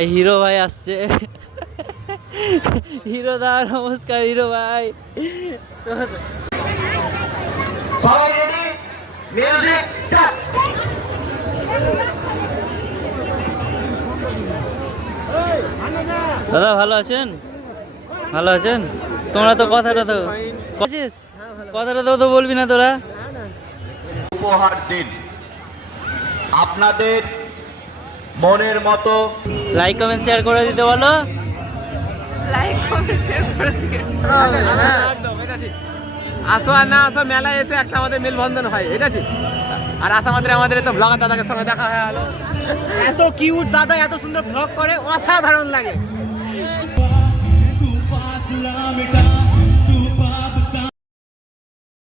ভাই হিরো ভাই আসছে। হিরো দা নমস্কার হিরো ভাই। দাদা ভালো আছেন? ভালো আছেন? তোমরা তো কথাটা তো কথাটা তো বলবি না তোরা? উপহার দিন আপনাদের মনের মতো। লাইক কমেন্ট শেয়ার করে দিতে বলো। লাইক কমেন্ট শেয়ার করে দিও। আসো আর না আসো, মেলায় এসে একটা আমাদের মেলবন্ধন হয়, এটা ঠিক। আর আসা আমাদের তো ব্লগার দাদাকে সঙ্গে দেখা হয়ে গেল। এত কিউট দাদা, এত সুন্দর ব্লগ করে, অসাধারণ লাগে।